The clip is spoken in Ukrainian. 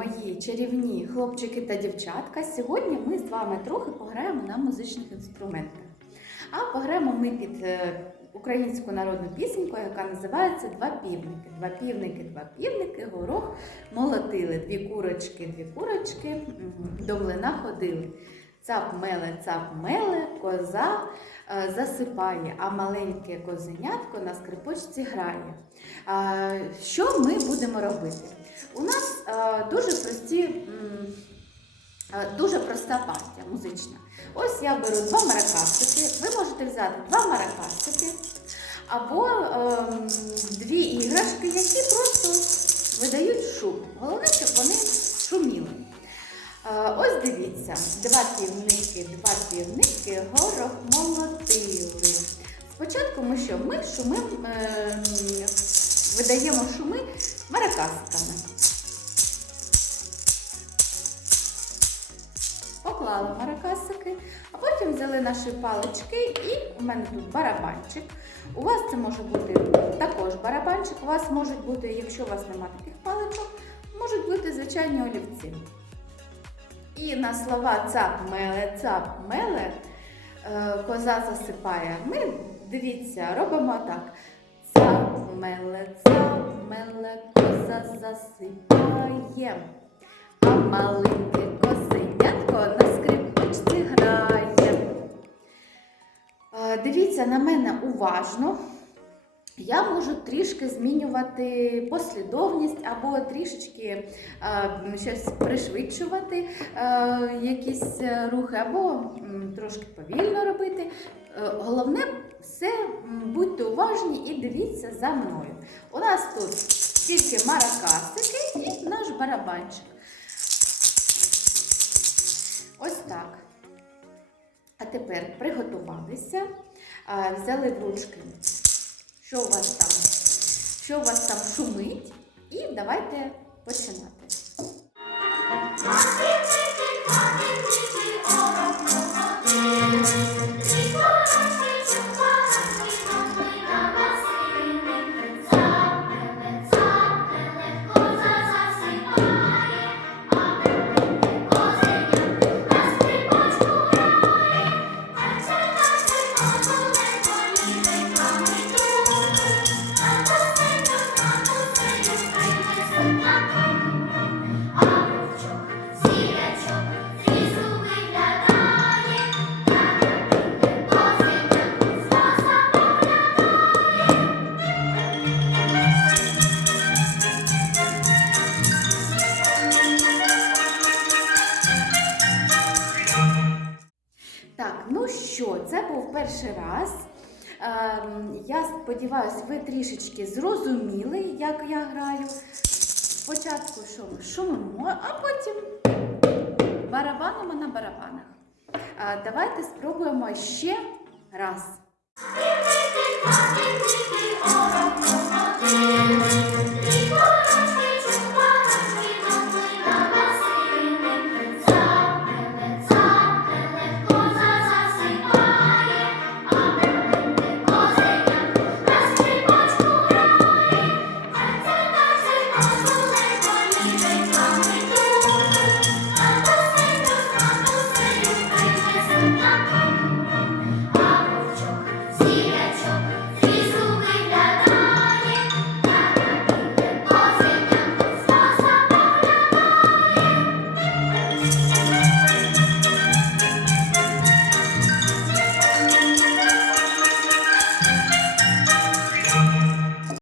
мої чарівні хлопчики та дівчатка. Сьогодні ми з вами трохи пограємо на музичних інструментах. А пограємо ми під е, українську народну пісеньку, яка називається Два півники. Два півники, два півники, горох молотили. Дві курочки, дві курочки до млина ходили. Цап меле, цап меле, коза е, засипає, а маленьке козенятко на скрипочці грає. Що ми будемо робити? У нас дуже прості, е, дуже проста партія музична. Ось я беру два маракасики. Ви можете взяти два маракасики або ем, дві іграшки, які просто видають шум. Головне, щоб вони шуміли. Е, Ось дивіться, два півники, два півники горох молотили. Спочатку ми що? Ми шумим, е, видаємо шуми маракасиками. Поклали маракасики, а потім взяли наші палички і у мене тут барабанчик. У вас це може бути також барабанчик. У вас можуть бути, якщо у вас немає таких паличок, можуть бути звичайні олівці. І на слова цап меле, цап меле, е, коза засипає. Ми дивіться, робимо так. Цап меле, цап меле, коза засипає. А маленьке Дивіться на мене уважно. Я можу трішки змінювати послідовність або трішечки е, щось пришвидшувати, е, якісь е, рухи, або трошки повільно робити. Е, головне, все будьте уважні і дивіться за мною. У нас тут тільки маракасики і наш барабанчик. Ось так. А тепер приготувалися, а, взяли в ручки, що у вас там, що у вас там шумить, і давайте починати. Що, це був перший раз. Ем, я сподіваюся, ви трішечки зрозуміли, як я граю. Спочатку ми шумимо, а потім барабанимо на барабанах. Е, давайте спробуємо ще раз.